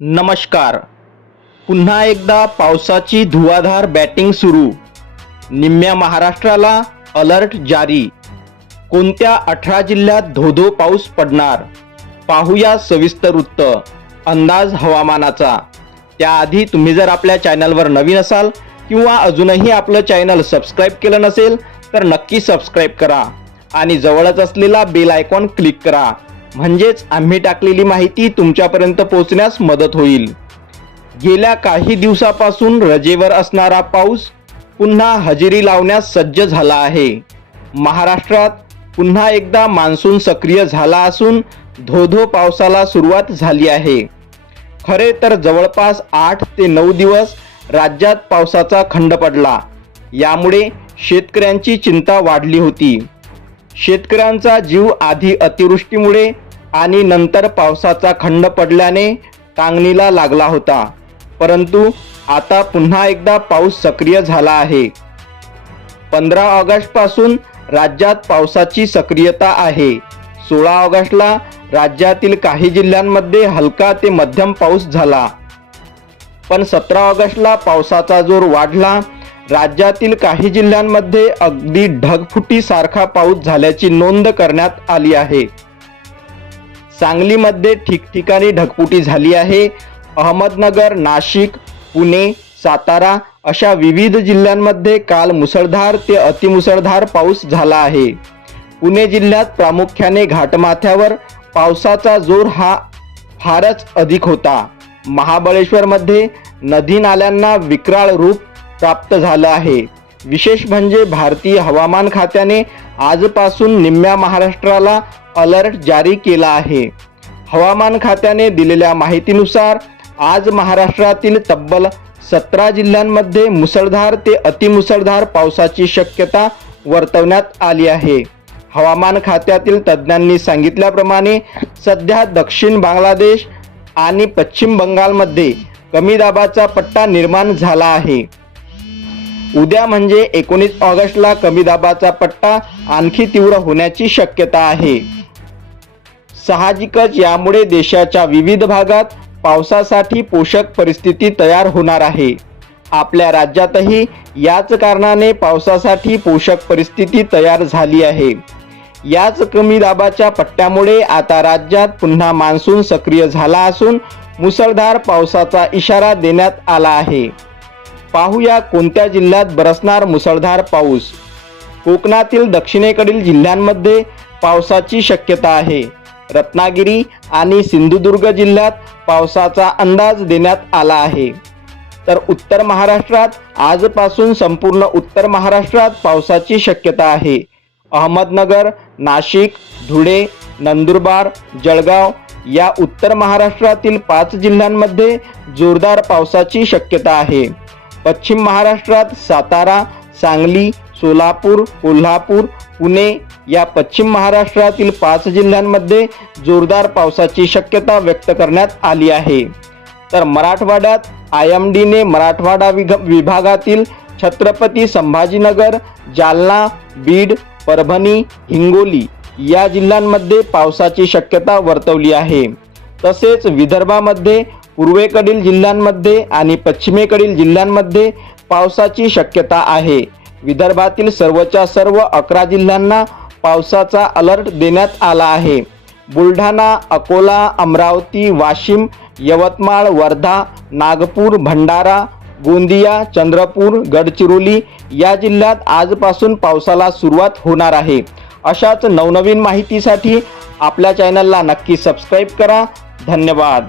नमस्कार. पुन्हा एकदा पावसाची धुवाधार बॅटिंग सुरू. निम्म्या महाराष्ट्राला अलर्ट जारी. कोणत्या अठरा जिल्ह्यात धोधो पाऊस पडणार? पाहूया सविस्तर वृत्त. अंदाज हवामानाचा. त्याआधी तुम्ही जर आपल्या चॅनलवर नवीन असाल किंवा अजूनही आपलं चॅनल सबस्क्राईब केलं नसेल तर नक्की सबस्क्राईब करा. आणि जवळच असलेला बेल आयकॉन क्लिक करा. म्हणजेच आम्ही टाकलेली माहिती तुमच्यापर्यंत पोहोचण्यास मदत होईल. गेल्या काही दिवसापासून रजेवर असणारा पाऊस पुन्हा हजेरी लावण्यास सज्ज झाला आहे. महाराष्ट्रात पुन्हा एकदा मान्सून सक्रिय झाला असून धोधो पावसाला सुरुवात झाली आहे. खरे तर जवळपास आठ ते नऊ दिवस राज्यात पावसाचा खंड पडला. यामुळे शेतकऱ्यांची चिंता वाढली होती. शेतकऱ्यांचा जीव आधी अतिवृष्टीमुळे आणि नंतर पावसाचा खंड पडल्याने टांगणीला लागला होता. परंतु आता पुन्हा एकदा पाऊस सक्रिय झाला आहे. पंधरा ऑगस्टपासून राज्यात पावसाची सक्रियता आहे. सोळा ऑगस्टला राज्यातील काही जिल्ह्यांमध्ये हलका ते मध्यम पाऊस झाला. पण सतरा ऑगस्टला पावसाचा जोर वाढला. राज्यातील काही जिल्ह्यांमध्ये अगदी ढगफुटीसारखा पाऊस झाल्याची नोंद करण्यात आली आहे. सांगलीमध्ये ठिकठिकाणी ढगफुटी झाली आहे. अहमदनगर नाशिक पुणे सातारा अशा विविध जिल्ह्यांमध्ये काल मुसळधार ते अतिमुसळधार पाऊस झाला आहे. पुणे जिल्ह्यात प्रामुख्याने घाटमाथ्यावर पावसाचा जोर हा फारच अधिक होता. महाबळेश्वरमध्ये नदी नाल्यांना विक्राळ रूप प्राप्त झालं आहे. विशेष म्हणजे भारतीय हवामान खात्याने आजपासून निम्म्या महाराष्ट्राला अलर्ट जारी केला आहे. हवामान खात्याने दिलेल्या माहितीनुसार आज महाराष्ट्रातील तब्बल सतरा जिल्ह्यांमध्ये मुसळधार ते अतिमुसळधार पावसाची शक्यता वर्तवण्यात आली आहे. हवामान खात्यातील तज्ज्ञांनी सांगितल्याप्रमाणे सध्या दक्षिण बांगलादेश आणि पश्चिम बंगालमध्ये कमी दाबाचा पट्टा निर्माण झाला आहे. उद्या म्हणजे एकोणीस ऑगस्टला कमी दाबाचा पट्टा आणखी तीव्र होण्याची शक्यता आहे. साहजिकच यामुळे देशाच्या विविध भागात पावसासाठी पोषक परिस्थिती तयार होणार आहे. आपल्या राज्यातही याच कारणाने पावसासाठी पोषक परिस्थिती तयार झाली आहे. याच कमी दाबाच्या पट्ट्यामुळे आता राज्यात पुन्हा मान्सून सक्रिय झाला असून मुसळधार पावसाचा इशारा देण्यात आला आहे. पाहूया कोणत्या जिल्ह्यात बरसणार मुसळधार पाऊस. कोकणातील दक्षिणेकडील जिल्ह्यांमध्ये पावसाची शक्यता आहे. रत्नागिरी आणि सिंधुदुर्ग जिल्ह्यात पावसाचा अंदाज देण्यात आला आहे. तर उत्तर महाराष्ट्रात आजपासून संपूर्ण उत्तर महाराष्ट्रात पावसाची शक्यता आहे. अहमदनगर नाशिक धुळे नंदुरबार जळगाव या उत्तर महाराष्ट्रातील पाच जिल्ह्यांमध्ये जोरदार पावसाची शक्यता आहे. पश्चिम महाराष्ट्रात सातारा सांगली सोलापूर कोल्हापूर पुणे या पश्चिम महाराष्ट्रातील पाच जिल्ह्यांमध्ये जोरदार पावसाची शक्यता व्यक्त करण्यात आली आहे. तर मराठवाड्यात आय एम डीने मराठवाडा विग विभागातील छत्रपती संभाजीनगर जालना बीड परभणी हिंगोली या जिल्ह्यांमध्ये पावसाची शक्यता वर्तवली आहे. तसेच विदर्भामध्ये पूर्वेकडील जिल्ह्यांमध्ये आणि पश्चिमेकडील जिल्ह्यांमध्ये पावसाची शक्यता आहे. विदर्भातील सर्वच्या सर्व अकरा जिल्ह्यांना पावसाचा अलर्ट देण्यात आला आहे. बुलढाणा अकोला अमरावती वाशिम यवतमाळ वर्धा नागपूर भंडारा गोंदिया चंद्रपूर गडचिरोली या जिल्ह्यात आजपासून पावसाला सुरुवात होणार आहे. अशाच नवनवीन माहितीसाठी आपल्या चॅनलला नक्की सबस्क्राईब करा. धन्यवाद.